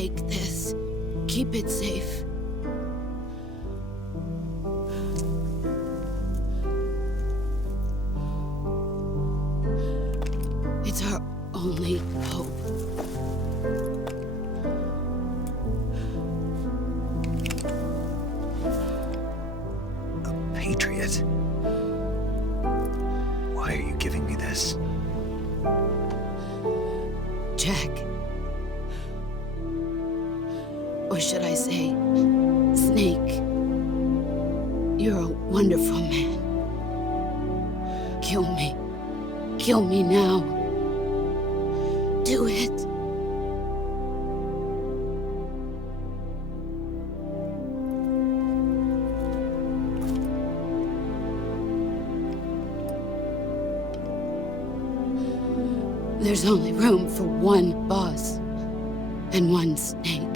Take this. Keep it safe. It's our only hope. A patriot? Why are you giving me this? Jack. Or should I say, Snake. You're a wonderful man. Kill me. Kill me now. Do it. There's only room for one boss and one snake.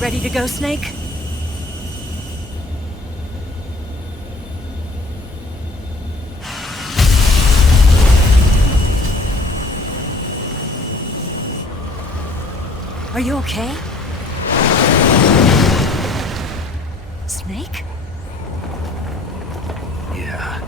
Ready to go, Snake? Are you okay? Snake? Yeah.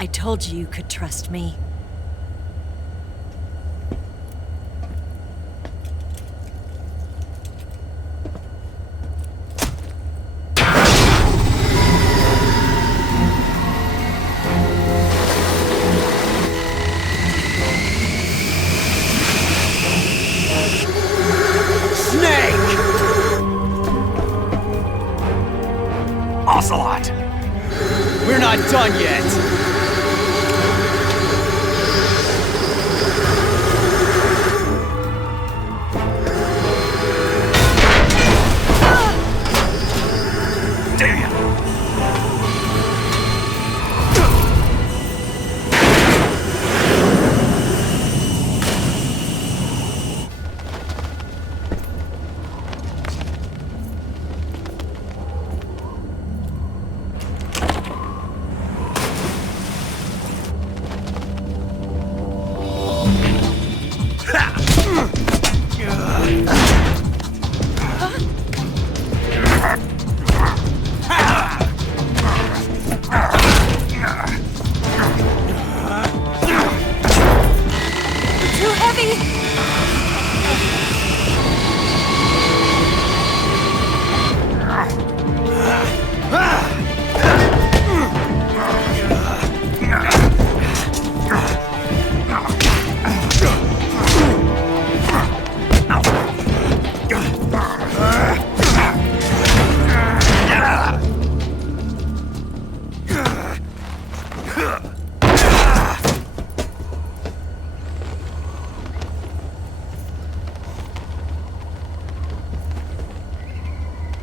I told you you could trust me. not done yet!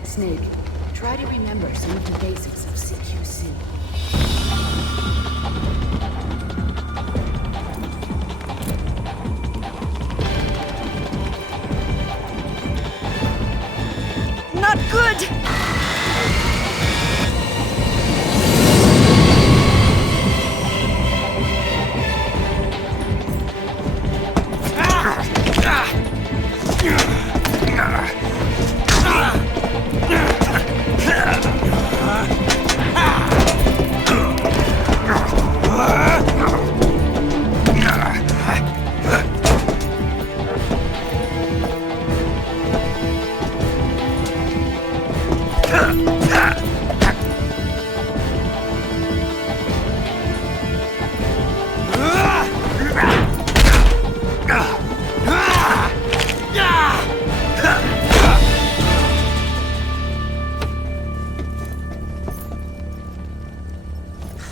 Snake, try to remember some of the basics of CQC. Not good!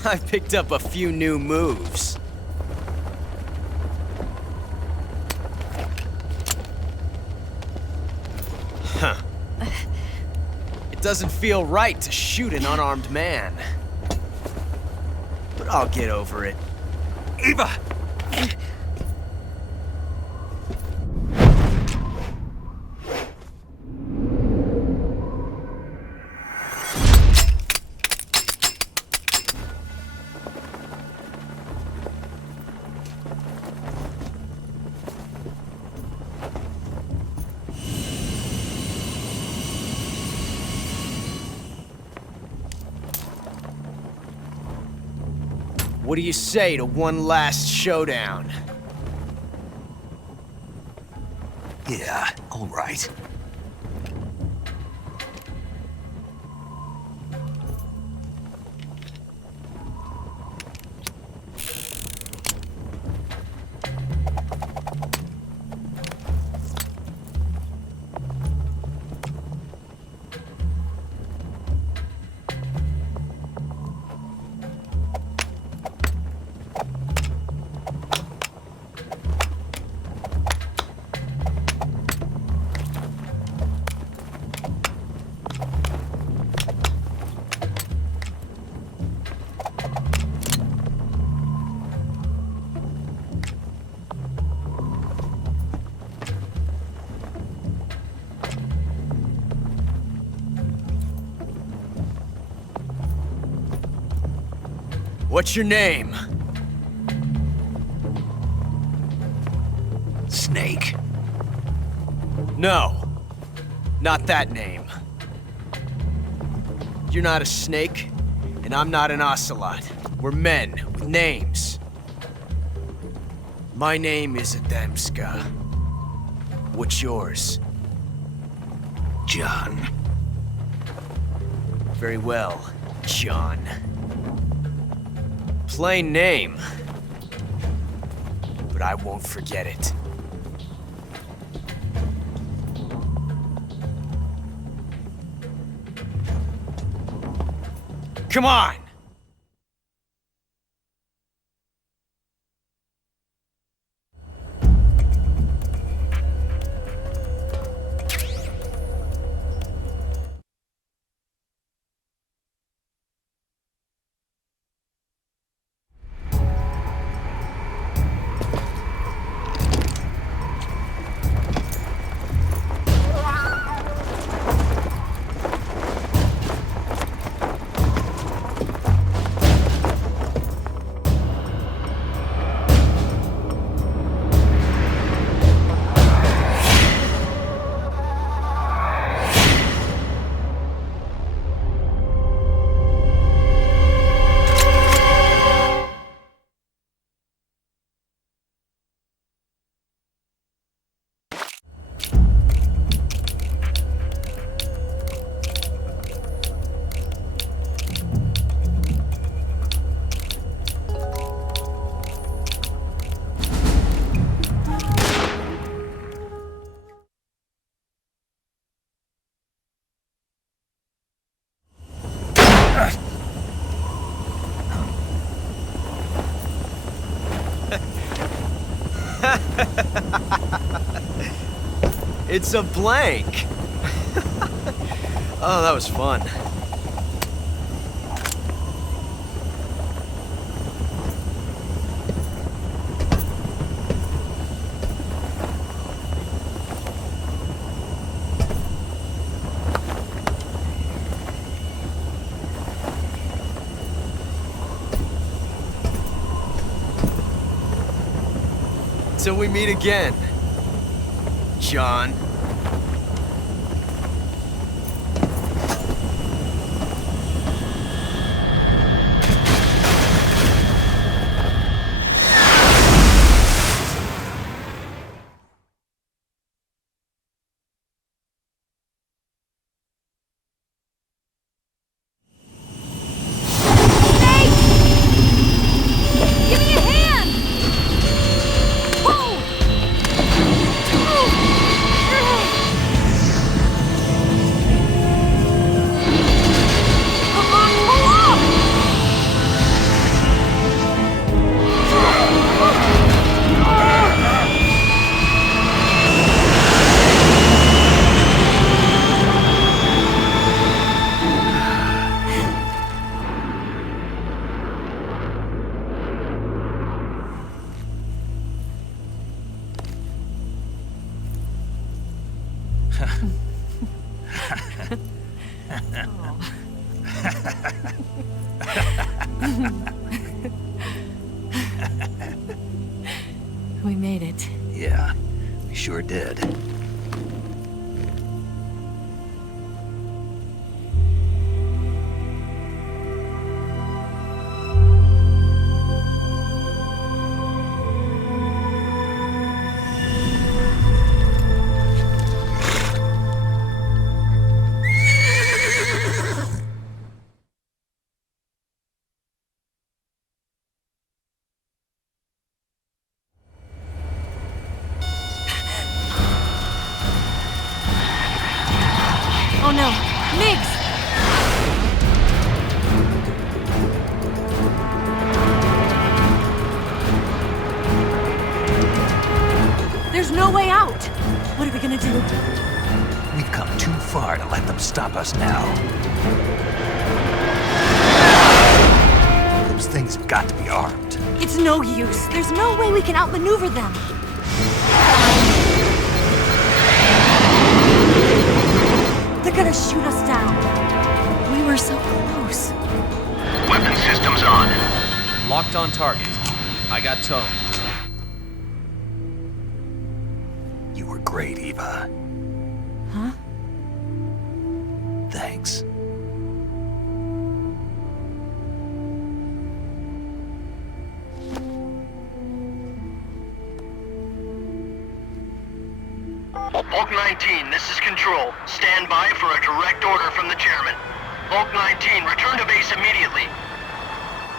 I picked up a few new moves. Huh. It doesn't feel right to shoot an unarmed man. But I'll get over it. Eva! What do you say to one last showdown? Yeah, all right. What's your name? Snake. No. Not that name. You're not a snake, and I'm not an ocelot. We're men with names. My name is Adamska. What's yours? John. Very well, John. Plain name. But I won't forget it. Come on! It's a blank. Oh, that was fun. Till we meet again, John. Give me a hand! Whoa! Come on, pull up! We made it. Yeah, we sure did. Oh no, Migs! There's no way out! What are we gonna do? We've come too far to let them stop us now. Those things have got to be armed. It's no use. There's no way we can outmaneuver them. They're gonna shoot us down. We were so close. Weapon systems on. Locked on target. I got towed. You were great, Eva. Huh? Thanks. Bulk 19, this is Control. Stand by for a direct order from the chairman. Bulk 19, return to base immediately.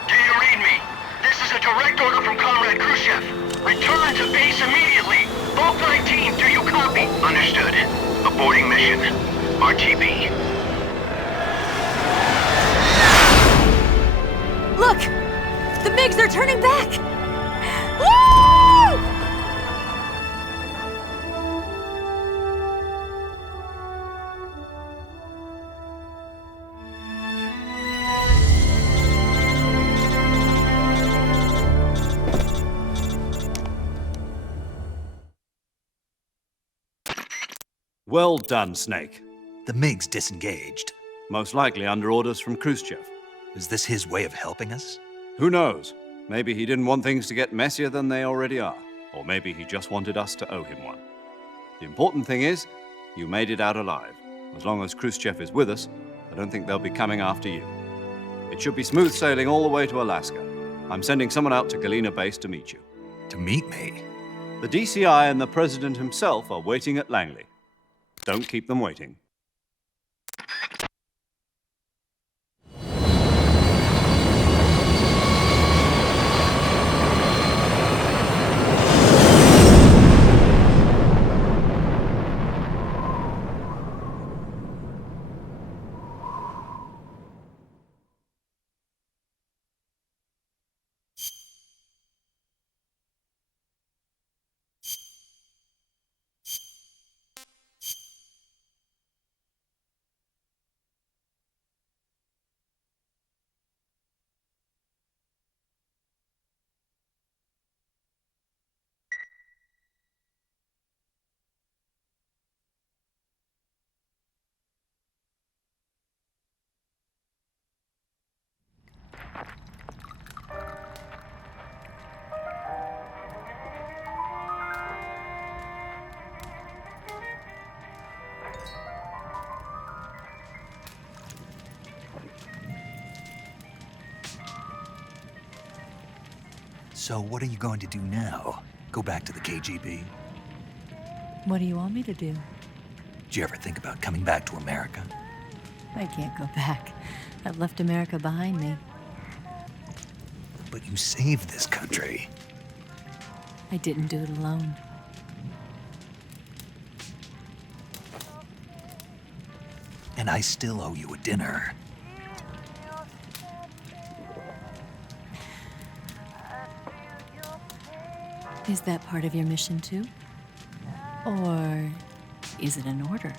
Do you read me? This is a direct order from Comrade Khrushchev. Return to base immediately. Bulk 19, do you copy? Understood. Aborting mission. RTB. Look! The MiGs are turning back! Woo! Well done, Snake. The MiGs disengaged. Most likely under orders from Khrushchev. Is this his way of helping us? Who knows? Maybe he didn't want things to get messier than they already are. Or maybe he just wanted us to owe him one. The important thing is, you made it out alive. As long as Khrushchev is with us, I don't think they'll be coming after you. It should be smooth sailing all the way to Alaska. I'm sending someone out to Galena Base to meet you. To meet me? The DCI and the President himself are waiting at Langley. Don't keep them waiting. So what are you going to do now? Go back to the KGB? What do you want me to do? Did you ever think about coming back to America? I can't go back. I've left America behind me. But you saved this country. I didn't do it alone. And I still owe you a dinner. Is that part of your mission too? Or is it an order?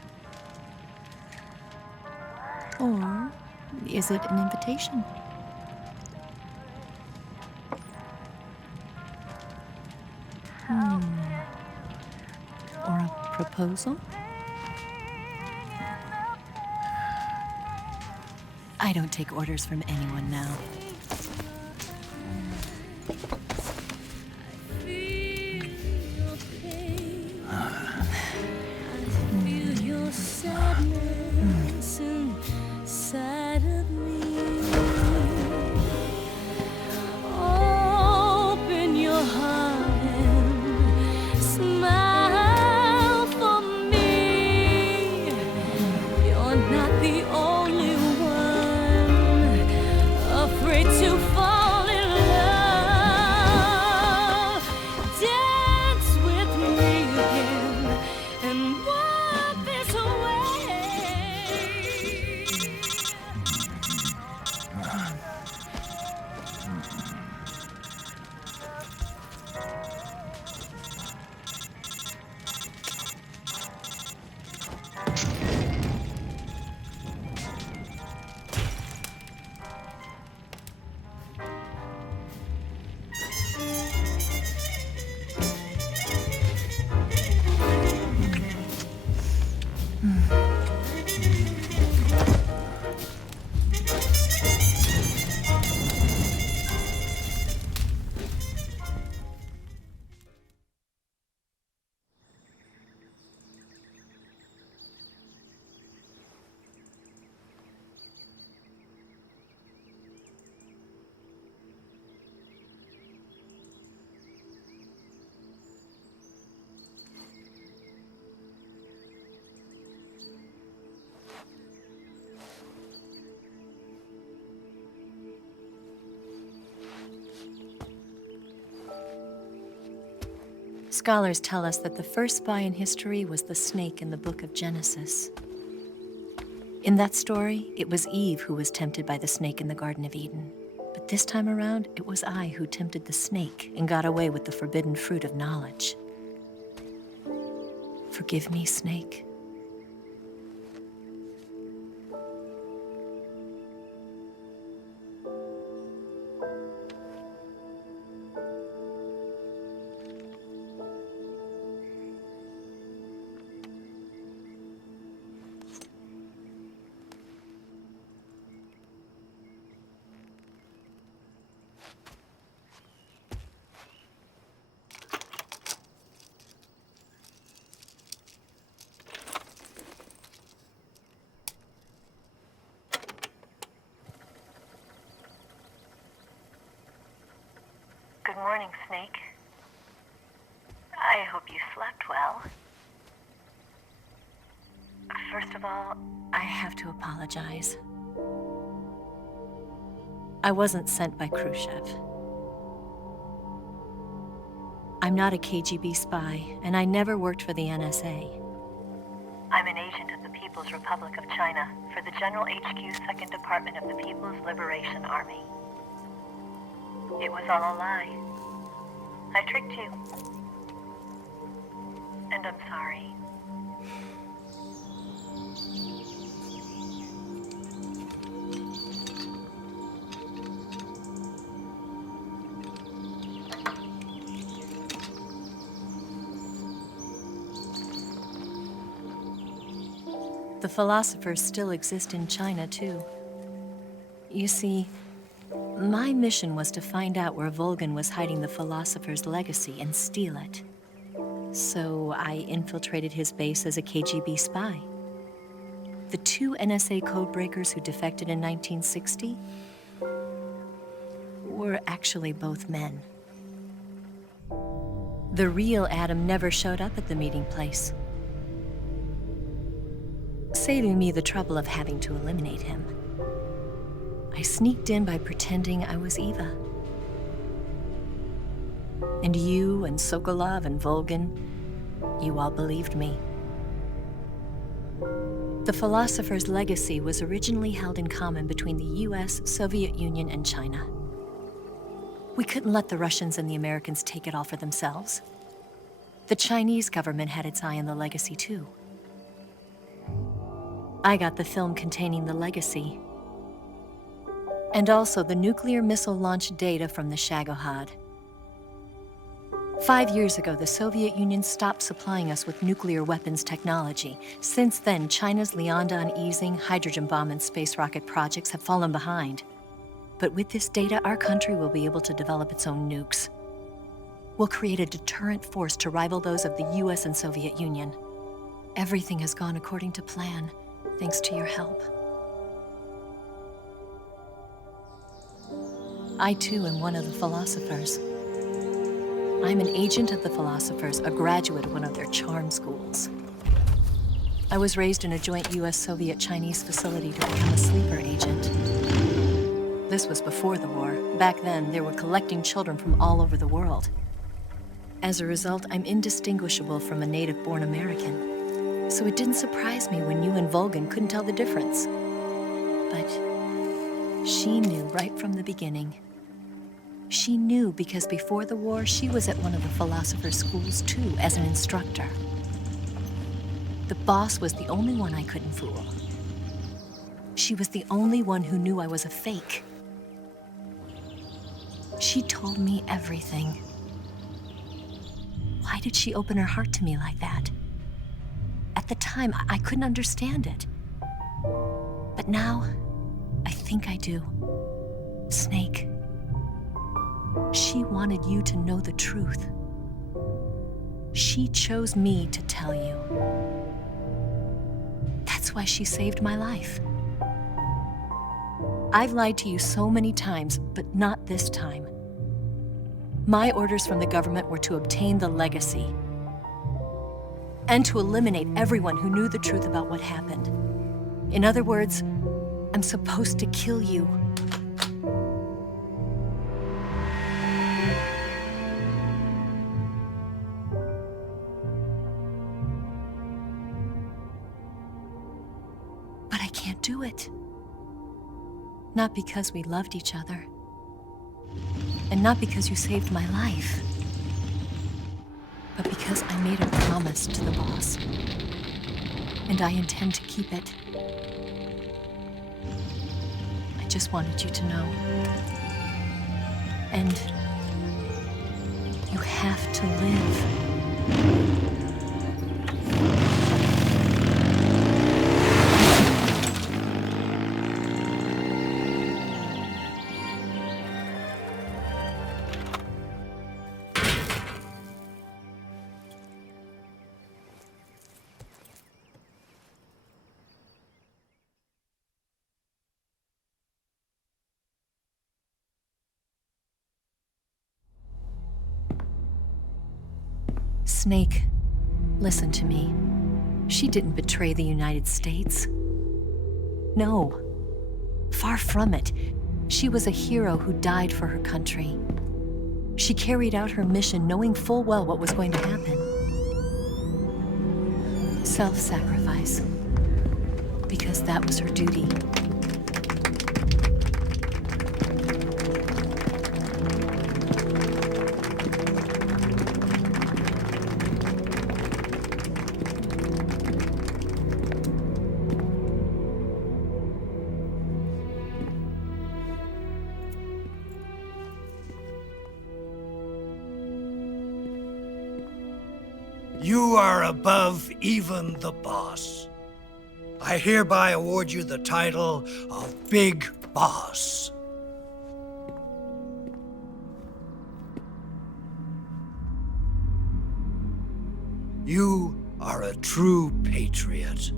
Or is it an invitation? Or a proposal? I don't take orders from anyone now. Scholars tell us that the first spy in history was the snake in the book of Genesis. In that story, it was Eve who was tempted by the snake in the Garden of Eden. But this time around, it was I who tempted the snake and got away with the forbidden fruit of knowledge. Forgive me, snake. Good morning, Snake. I hope you slept well. First of all, I have to apologize. I wasn't sent by Khrushchev. I'm not a KGB spy, and I never worked for the NSA. I'm an agent of the People's Republic of China for the General HQ 2nd Department of the People's Liberation Army. It was all a lie. I tricked you. And I'm sorry. The philosophers still exist in China, too. You see, my mission was to find out where Volgan was hiding the philosopher's legacy and steal it. So I infiltrated his base as a KGB spy. The two NSA codebreakers who defected in 1960 were actually both men. The real Adam never showed up at the meeting place, saving me the trouble of having to eliminate him. I sneaked in by pretending I was Eva. And you and Sokolov and Volgin, you all believed me. The philosopher's legacy was originally held in common between the US, Soviet Union, and China. We couldn't let the Russians and the Americans take it all for themselves. The Chinese government had its eye on the legacy too. I got the film containing the legacy, and also the nuclear missile launch data from the Shagohod. 5 years ago, the Soviet Union stopped supplying us with nuclear weapons technology. Since then, China's Liaodong easing, hydrogen bomb, and space rocket projects have fallen behind. But with this data, our country will be able to develop its own nukes. We'll create a deterrent force to rival those of the US and Soviet Union. Everything has gone according to plan, thanks to your help. I too am one of the philosophers. I'm an agent of the philosophers, a graduate of one of their charm schools. I was raised in a joint US-Soviet-Chinese facility to become a sleeper agent. This was before the war. Back then, they were collecting children from all over the world. As a result, I'm indistinguishable from a native-born American. So it didn't surprise me when you and Volgin couldn't tell the difference. But she knew right from the beginning. She knew because before the war, she was at one of the philosopher's schools too, as an instructor. The boss was the only one I couldn't fool. She was the only one who knew I was a fake. She told me everything. Why did she open her heart to me like that? At the time, I couldn't understand it. But now, I think I do. Snake. She wanted you to know the truth. She chose me to tell you. That's why she saved my life. I've lied to you so many times, but not this time. My orders from the government were to obtain the legacy and to eliminate everyone who knew the truth about what happened. In other words, I'm supposed to kill you. But I can't do it. Not because we loved each other. And not because you saved my life. But because I made a promise to the boss. And I intend to keep it. I just wanted you to know. And you have to live. Snake, listen to me. She didn't betray the United States. No, far from it. She was a hero who died for her country. She carried out her mission knowing full well what was going to happen. Self-sacrifice, because that was her duty. You are above even the boss. I hereby award you the title of Big Boss. You are a true patriot.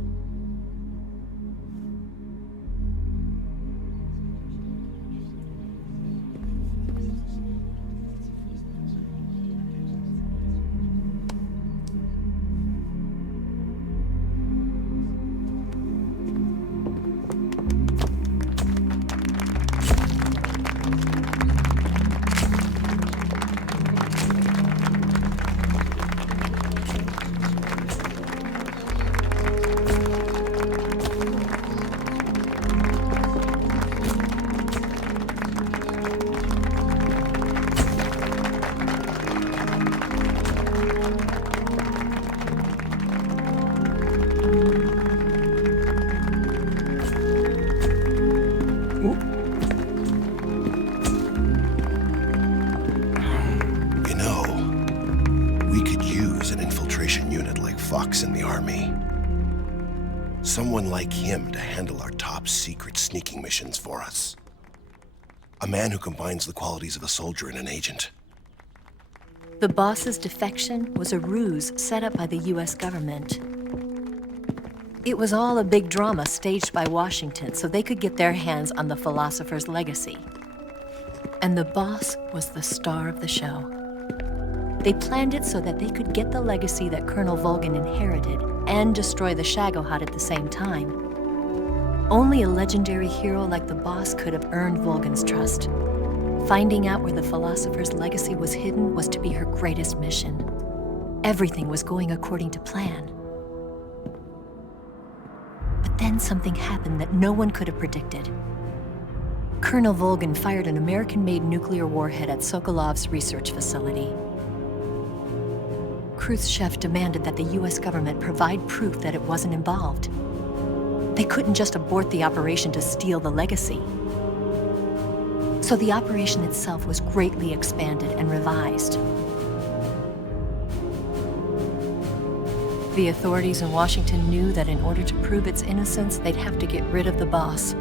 the army. Someone like him to handle our top secret sneaking missions for us. A man who combines the qualities of a soldier and an agent. The boss's defection was a ruse set up by the US government. It was all a big drama staged by Washington so they could get their hands on the philosopher's legacy. And the boss was the star of the show. They planned it so that they could get the legacy that Colonel Volgin inherited and destroy the Shagohod at the same time. Only a legendary hero like the boss could have earned Volgin's trust. Finding out where the philosopher's legacy was hidden was to be her greatest mission. Everything was going according to plan. But then something happened that no one could have predicted. Colonel Volgin fired an American-made nuclear warhead at Sokolov's research facility. Khrushchev demanded that the US government provide proof that it wasn't involved. They couldn't just abort the operation to steal the legacy. So the operation itself was greatly expanded and revised. The authorities in Washington knew that in order to prove its innocence, they'd have to get rid of the boss,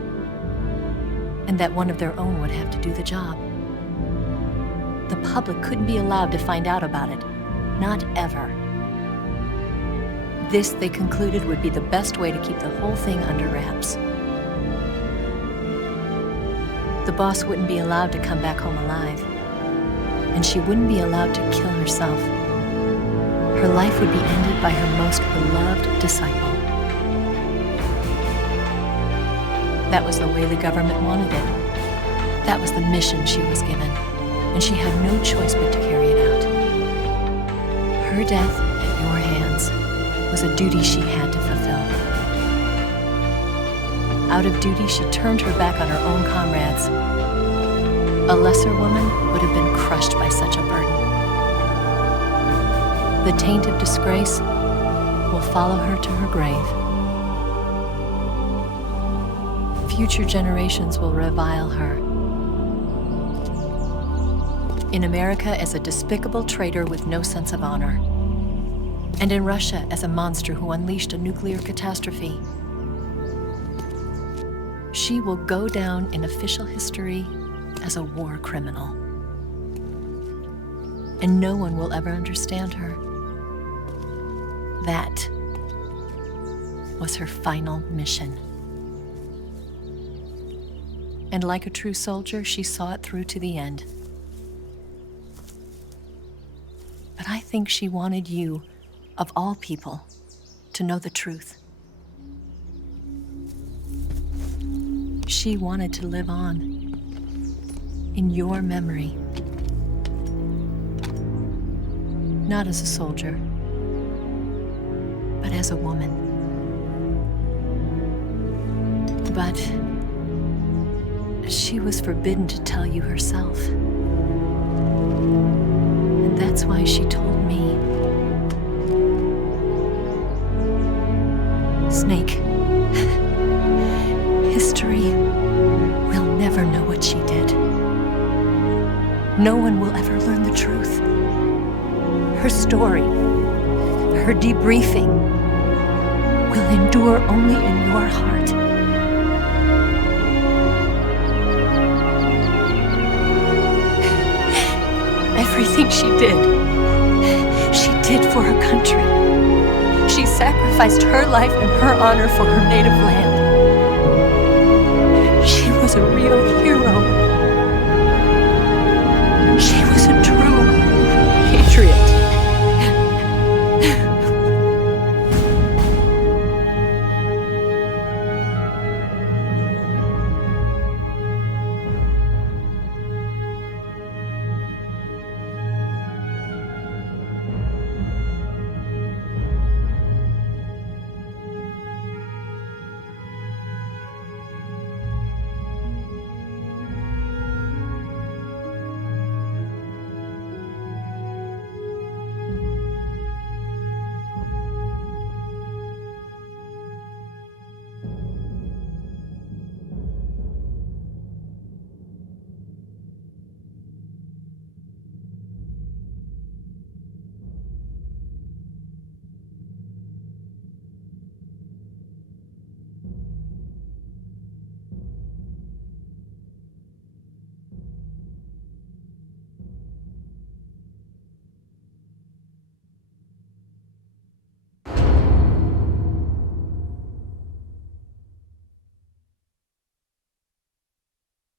and that one of their own would have to do the job. The public couldn't be allowed to find out about it, not ever. This, they concluded, would be the best way to keep the whole thing under wraps. The boss wouldn't be allowed to come back home alive, and she wouldn't be allowed to kill herself. Her life would be ended by her most beloved disciple. That was the way the government wanted it. That was the mission she was given, and she had no choice but to carry it out. Her death at your hands was a duty she had to fulfill. Out of duty, she turned her back on her own comrades. A lesser woman would have been crushed by such a burden. The taint of disgrace will follow her to her grave. Future generations will revile her. In America as a despicable traitor with no sense of honor. And in Russia as a monster who unleashed a nuclear catastrophe. She will go down in official history as a war criminal. And no one will ever understand her. That was her final mission. And like a true soldier, she saw it through to the end. But I think she wanted you, of all people, to know the truth. She wanted to live on in your memory. Not as a soldier, but as a woman. But she was forbidden to tell you herself. And that's why she told me. Snake, history will never know what she did. No one will ever learn the truth. Her story, her debriefing, will endure only in your heart. Everything she did for her country. She sacrificed her life and her honor for her native land. She was a real hero. She was a true patriot.